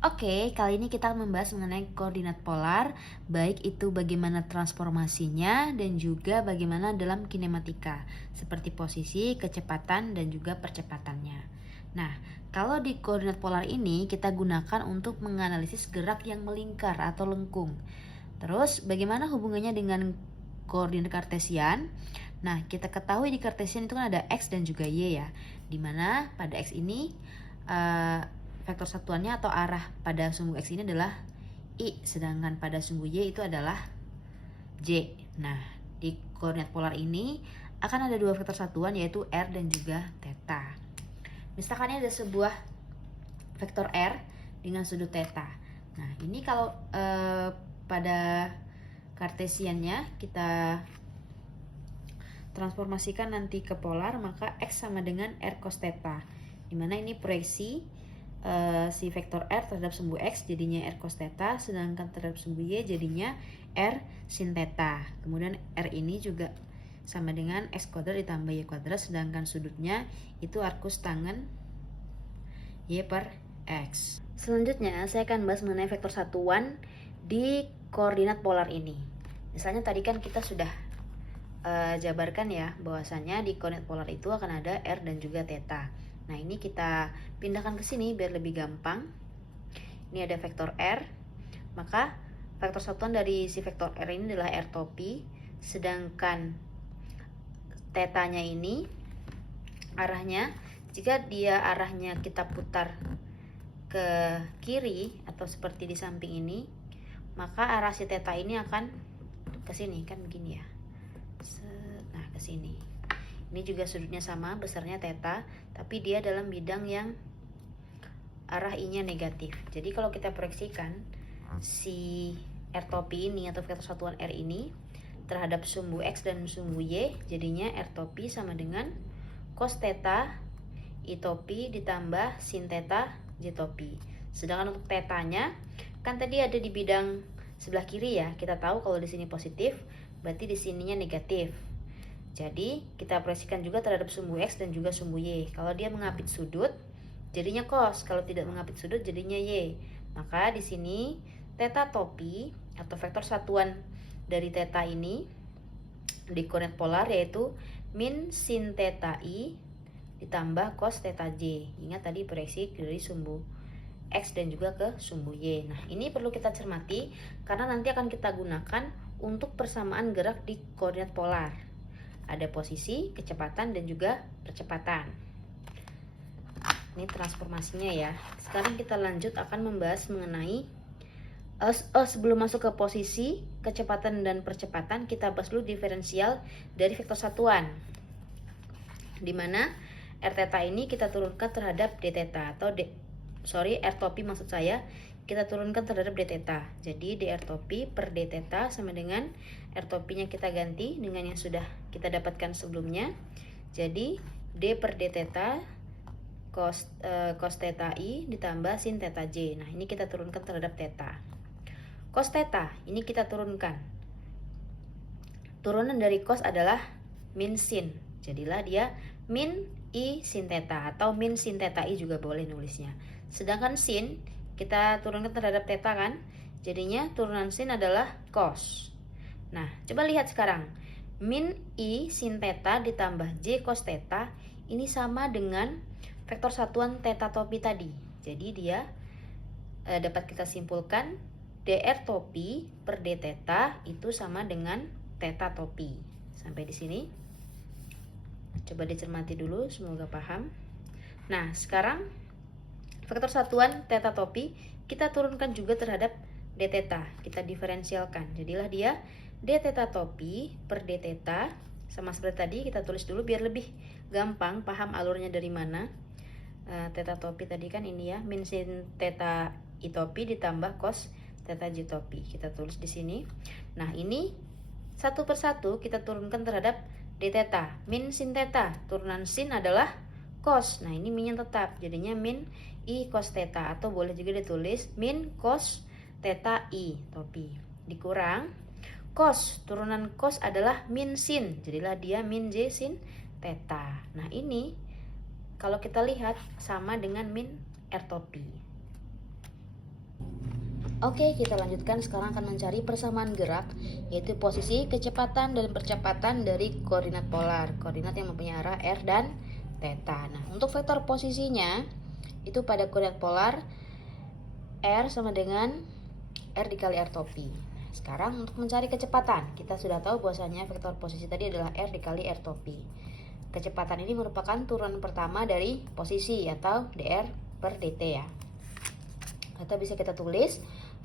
Oke, kali ini kita membahas mengenai koordinat polar, baik itu bagaimana transformasinya dan juga bagaimana dalam kinematika, seperti posisi, kecepatan, dan juga percepatannya. Nah, kalau di koordinat polar ini kita gunakan untuk menganalisis gerak yang melingkar atau lengkung. Terus, bagaimana hubungannya dengan koordinat kartesian? Nah, kita ketahui di kartesian itu kan ada X dan juga Y ya, dimana pada X ini eh, vektor satuannya atau arah pada sumbu X ini adalah I, sedangkan pada sumbu Y itu adalah J. Nah, di koordinat polar ini akan ada dua vektor satuan yaitu R dan juga theta. Misalkan ada sebuah vektor R dengan sudut theta. Nah, ini kalau pada kartesiannya kita transformasikan nanti ke polar, maka X sama dengan R cos theta, dimana ini proyeksi si vektor R terhadap sumbu X jadinya R cos theta, sedangkan terhadap sumbu Y jadinya R sin theta. Kemudian R ini juga sama dengan X kuadrat ditambah Y kuadrat, sedangkan sudutnya itu arcus tangen Y per X. Selanjutnya saya akan bahas mengenai vektor satuan di koordinat polar ini. Misalnya tadi kan kita sudah jabarkan ya, bahwasanya di koordinat polar itu akan ada R dan juga theta. Nah, ini kita pindahkan ke sini biar lebih gampang. Ini ada vektor R, maka vektor satuan dari si vektor R ini adalah R topi, sedangkan tetanya ini arahnya, jika dia arahnya kita putar ke kiri atau seperti di samping ini, maka arah si theta ini akan ke sini, kan begini ya. Nah, ke sini. Ini juga sudutnya sama, besarnya theta, tapi dia dalam bidang yang arah I-nya negatif. Jadi kalau kita proyeksikan si R topi ini atau vektor satuan R ini terhadap sumbu X dan sumbu Y, jadinya R topi sama dengan cos theta I topi ditambah sin theta J topi. Sedangkan untuk tetanya kan tadi ada di bidang sebelah kiri ya. Kita tahu kalau di sini positif, berarti di sininya negatif. Jadi kita proyeksikan juga terhadap sumbu X dan juga sumbu Y. Kalau dia mengapit sudut, jadinya cos. Kalau tidak mengapit sudut, jadinya Y. Maka di sini theta topi atau vektor satuan dari theta ini di koordinat polar yaitu min sin theta I ditambah cos theta J. Ingat tadi proyeksi dari sumbu X dan juga ke sumbu Y. Nah, ini perlu kita cermati karena nanti akan kita gunakan untuk persamaan gerak di koordinat polar. Ada posisi, kecepatan, dan juga percepatan. Ini transformasinya ya. Sekarang kita lanjut akan membahas mengenai sebelum masuk ke posisi, kecepatan, dan percepatan, kita bahas dulu diferensial dari vektor satuan, dimana R theta ini kita turunkan terhadap D theta atau R topi maksud saya, kita turunkan terhadap D theta. Jadi dr topi per D theta sama dengan R topinya kita ganti dengan yang sudah kita dapatkan sebelumnya. Jadi D per D theta cos theta I ditambah sin theta J. Nah, ini kita turunkan terhadap theta. Cos theta ini kita turunkan. Turunan dari cos adalah min sin. Jadilah dia min I sin theta atau min sin theta I juga boleh nulisnya. Sedangkan sin kita turunkan terhadap theta kan, jadinya turunan sin adalah cos. Nah, coba lihat sekarang, min I sin theta ditambah J cos theta ini sama dengan vektor satuan theta topi tadi. Jadi dia dapat kita simpulkan dr topi per d theta itu sama dengan theta topi. Sampai di sini coba dicermati dulu, semoga paham. Nah, sekarang vektor satuan theta topi kita turunkan juga terhadap d theta, kita diferensialkan. Jadilah dia d theta topi per d theta sama seperti tadi, kita tulis dulu biar lebih gampang paham alurnya dari mana. Theta topi tadi kan ini ya, min sin theta I topi ditambah cos theta J topi. Kita tulis di sini. Nah, ini satu persatu kita turunkan terhadap d theta. Min sin theta, turunan sin adalah cos. Nah, ini minnya tetap, jadinya min I cos theta atau boleh juga ditulis min cos theta I topi dikurang cos, turunan cos adalah min sin, jadilah dia min J sin theta. Nah, ini kalau kita lihat sama dengan min R topi. Oke, kita lanjutkan. Sekarang akan mencari persamaan gerak, yaitu posisi, kecepatan, dan percepatan dari koordinat polar, koordinat yang mempunyai arah R dan theta. Nah, untuk vektor posisinya, itu pada koordinat polar, R sama dengan R dikali R topi. Nah, sekarang untuk mencari kecepatan, kita sudah tahu bahwasanya vektor posisi tadi adalah R dikali R topi. Kecepatan ini merupakan turunan pertama dari posisi atau dr per dt ya. Atau bisa kita tulis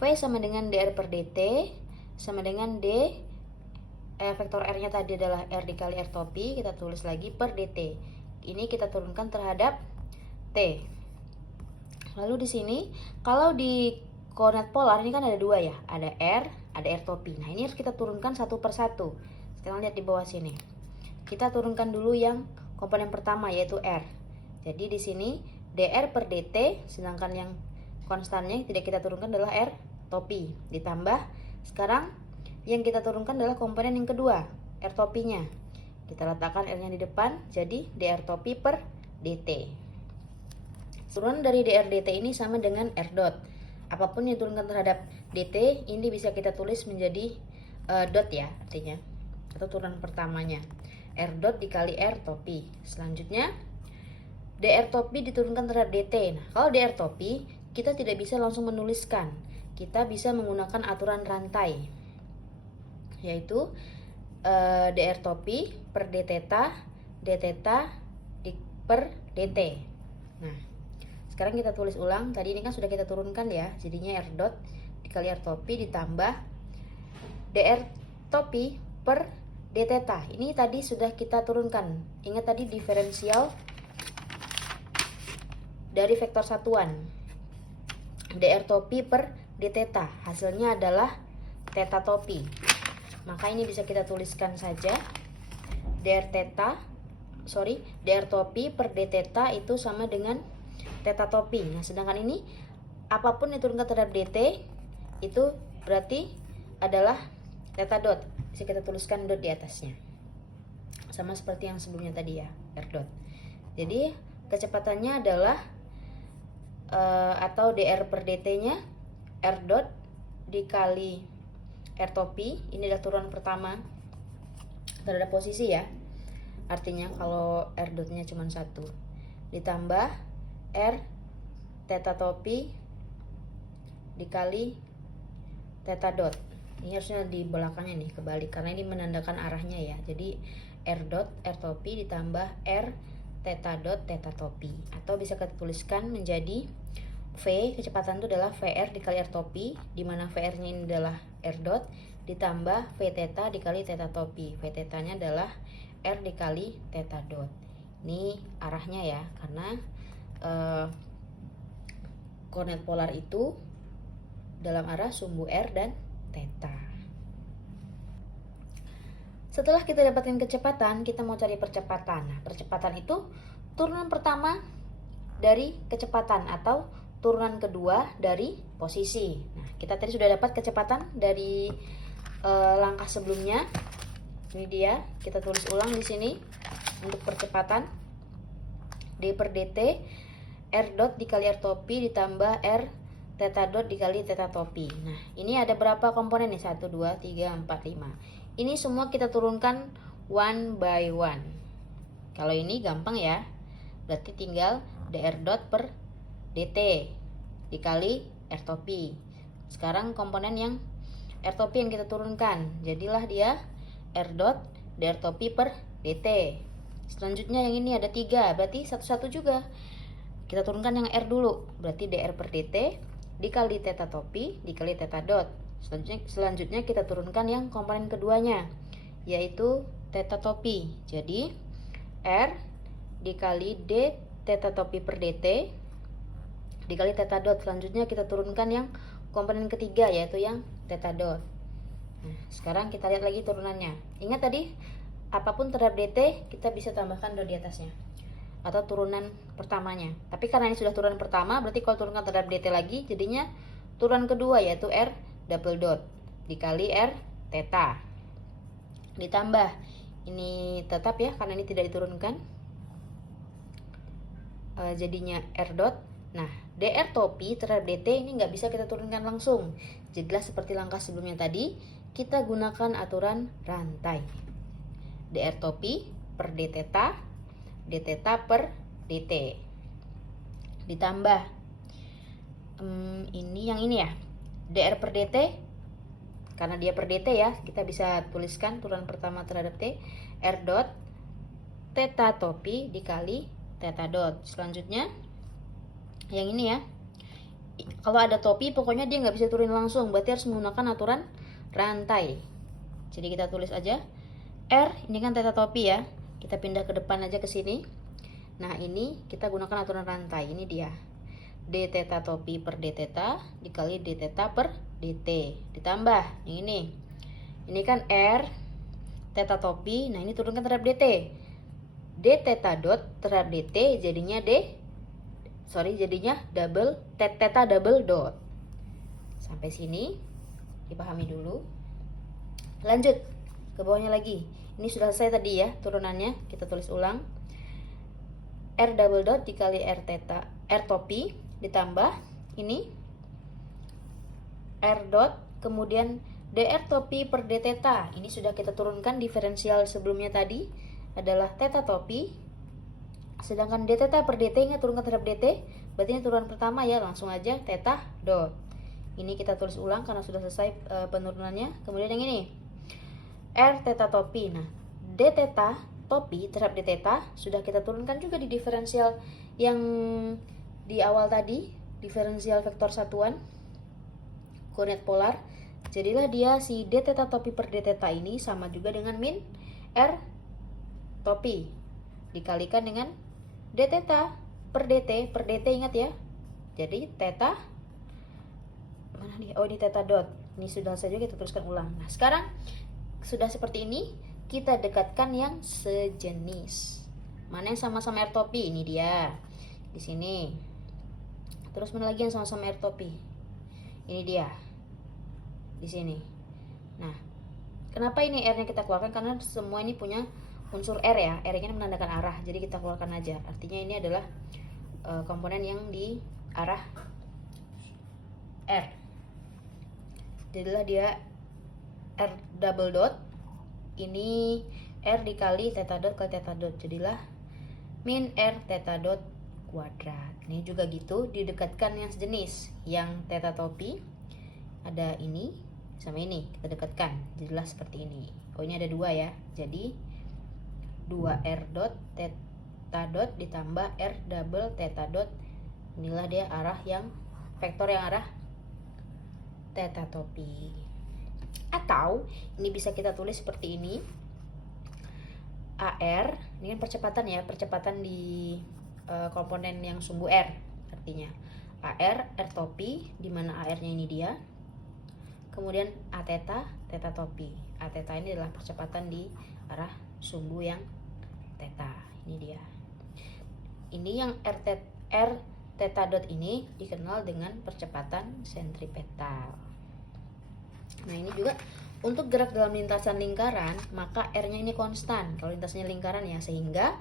V sama dengan dr per dt sama dengan vektor R nya tadi adalah R dikali R topi, kita tulis lagi per dt. Ini kita turunkan terhadap T. Lalu di sini kalau di koordinat polar ini kan ada dua ya, ada R, ada R topi. Nah, ini harus kita turunkan satu per satu. Sekarang lihat di bawah sini. Kita turunkan dulu yang komponen pertama yaitu R. Jadi di sini dr per dt, sedangkan yang konstannya yang tidak kita turunkan adalah R topi. Ditambah sekarang yang kita turunkan adalah komponen yang kedua, R topinya. Kita letakkan R-nya di depan, jadi dr topi per dt. Turunan dari dr dt ini sama dengan R dot. Apapun yang diturunkan terhadap dt, ini bisa kita tulis menjadi dot ya, artinya. Atau turunan pertamanya. R dot dikali R topi. Selanjutnya dr topi diturunkan terhadap dt. Nah, kalau dr topi kita tidak bisa langsung menuliskan. Kita bisa menggunakan aturan rantai, yaitu dr topi per d theta per dt. Nah, sekarang kita tulis ulang. Tadi ini kan sudah kita turunkan ya, jadinya R dot dikali R topi ditambah dr topi per d theta. Ini tadi sudah kita turunkan. Ingat tadi diferensial dari vektor satuan. Dr topi per d theta. Hasilnya adalah theta topi. Maka ini bisa kita tuliskan saja. Dr topi per d theta itu sama dengan theta topi. Nah, sedangkan ini apapun yang diturunkan terhadap dt itu berarti adalah theta dot. Bisa kita tuliskan dot di atasnya. Sama seperti yang sebelumnya tadi ya, R dot. Jadi kecepatannya adalah atau dr per dt-nya R dot dikali R topi. Ini adalah turunan pertama terhadap posisi ya. Artinya kalau R dotnya cuma satu, ditambah R theta topi dikali theta dot. Ini harusnya di belakangnya nih, kebalik karena ini menandakan arahnya ya. Jadi R dot R topi ditambah R theta dot theta topi. Atau bisa kita tuliskan menjadi V, kecepatan itu adalah VR dikali R topi, di mana VR-nya ini adalah R dot ditambah V theta dikali theta topi. V theta-nya adalah R dikali theta dot. Ini arahnya ya, karena koordinat polar itu dalam arah sumbu R dan theta. Setelah kita dapatkan kecepatan, kita mau cari percepatan. Nah, percepatan itu turunan pertama dari kecepatan atau turunan kedua dari posisi. Nah, kita tadi sudah dapat kecepatan dari langkah sebelumnya. Ini dia, kita tulis ulang di sini untuk percepatan. D per dt R dot dikali R topi ditambah R theta dot dikali theta topi. Nah, ini ada berapa komponen nih? 1, 2, 3, 4, 5. Ini semua kita turunkan one by one. Kalau ini gampang ya, berarti tinggal dr dot per dt dikali R topi. Sekarang komponen yang R topi yang kita turunkan, jadilah dia R dot dr topi per dt. Selanjutnya yang ini ada 3, berarti satu-satu juga. Kita turunkan yang R dulu, berarti dr per dt dikali theta topi dikali theta dot. Selanjutnya kita turunkan yang komponen keduanya, yaitu theta topi. Jadi R dikali d theta topi per dt dikali theta dot. Selanjutnya kita turunkan yang komponen ketiga, yaitu yang theta dot. Nah, sekarang kita lihat lagi turunannya. Ingat tadi apapun terhadap dt kita bisa tambahkan dot di atasnya atau turunan pertamanya. Tapi karena ini sudah turunan pertama, berarti kalau turunkan terhadap dt lagi jadinya turunan kedua, yaitu R double dot dikali R theta. Ditambah ini tetap ya karena ini tidak diturunkan, jadinya R dot. Nah, dr topi terhadap dt ini nggak bisa kita turunkan langsung. Jadilah seperti langkah sebelumnya tadi, kita gunakan aturan rantai. dr topi per d theta per dt. Ditambah ini yang ini ya, dr per dt, karena dia per dt ya, kita bisa tuliskan turunan pertama terhadap t, r dot theta topi dikali theta dot. Selanjutnya yang ini ya, kalau ada topi pokoknya dia nggak bisa turun langsung, berarti harus menggunakan aturan rantai. Jadi kita tulis aja r, ini kan theta topi ya, kita pindah ke depan aja ke sini. Nah ini kita gunakan aturan rantai, ini dia d theta topi per d theta dikali d theta per dt. Ditambah yang ini kan r theta topi, nah ini turunkan terhadap dt, d theta dot terhadap dt jadinya jadinya double theta double dot. Sampai sini dipahami dulu. Lanjut ke bawahnya lagi. Ini sudah selesai tadi ya turunannya, kita tulis ulang. R double dot dikali R topi ditambah ini R dot kemudian dr topi per d theta. Ini sudah kita turunkan, diferensial sebelumnya tadi adalah theta topi, sedangkan d theta per dt nya turunkan terhadap dt, berarti ini turunan pertama ya, langsung aja theta dot. Ini kita tulis ulang karena sudah selesai penurunannya. Kemudian yang ini r theta topi. Nah d theta topi terhadap d theta sudah kita turunkan juga di diferensial yang di awal tadi, diferensial vektor satuan koordinat polar. Jadilah dia si d theta topi per d theta ini sama juga dengan min r topi dikalikan dengan d theta per dt ingat ya. Jadi theta mana nih? Oh, ini theta dot. Ini sudah saja kita tuliskan ulang. Nah, sekarang sudah seperti ini, kita dekatkan yang sejenis. Mana yang sama-sama r topi? Ini dia. Di sini. Terus mana lagi yang sama-sama r topi? Ini dia. Di sini. Nah, kenapa ini r-nya kita keluarkan? Karena semua ini punya unsur r ya. R-nya menandakan arah. Jadi kita keluarkan aja. Artinya ini adalah komponen yang di arah r. Jadilah dia r double dot. Ini r dikali theta dot kali theta dot. Jadilah min r theta dot kuadrat. Ini juga gitu, didekatkan yang sejenis. Yang theta topi ada ini sama ini, kita dekatkan. Jadilah seperti ini. Oh, ini ada dua ya. Jadi 2r dot theta dot ditambah r double theta dot. Inilah dia arah yang vektor yang arah theta topi. Atau ini bisa kita tulis seperti ini. AR, ini kan percepatan ya, percepatan di komponen yang sumbu R. Artinya AR, R topi, di mana AR-nya ini dia. Kemudian A theta, theta topi. A theta ini adalah percepatan di arah sumbu yang theta. Ini dia. Ini yang R theta dot ini dikenal dengan percepatan sentripetal. Nah, ini juga untuk gerak dalam lintasan lingkaran, maka R-nya ini konstan kalau lintasannya lingkaran ya, sehingga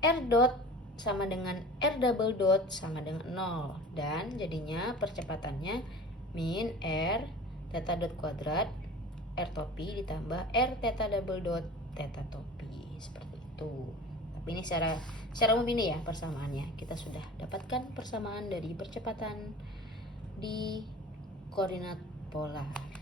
R dot sama dengan R double dot sama dengan 0, dan jadinya percepatannya min R theta dot kuadrat R topi ditambah R theta double dot theta topi, seperti itu. Tapi ini secara umum ini ya persamaannya. Kita sudah dapatkan persamaan dari percepatan di koordinat polar.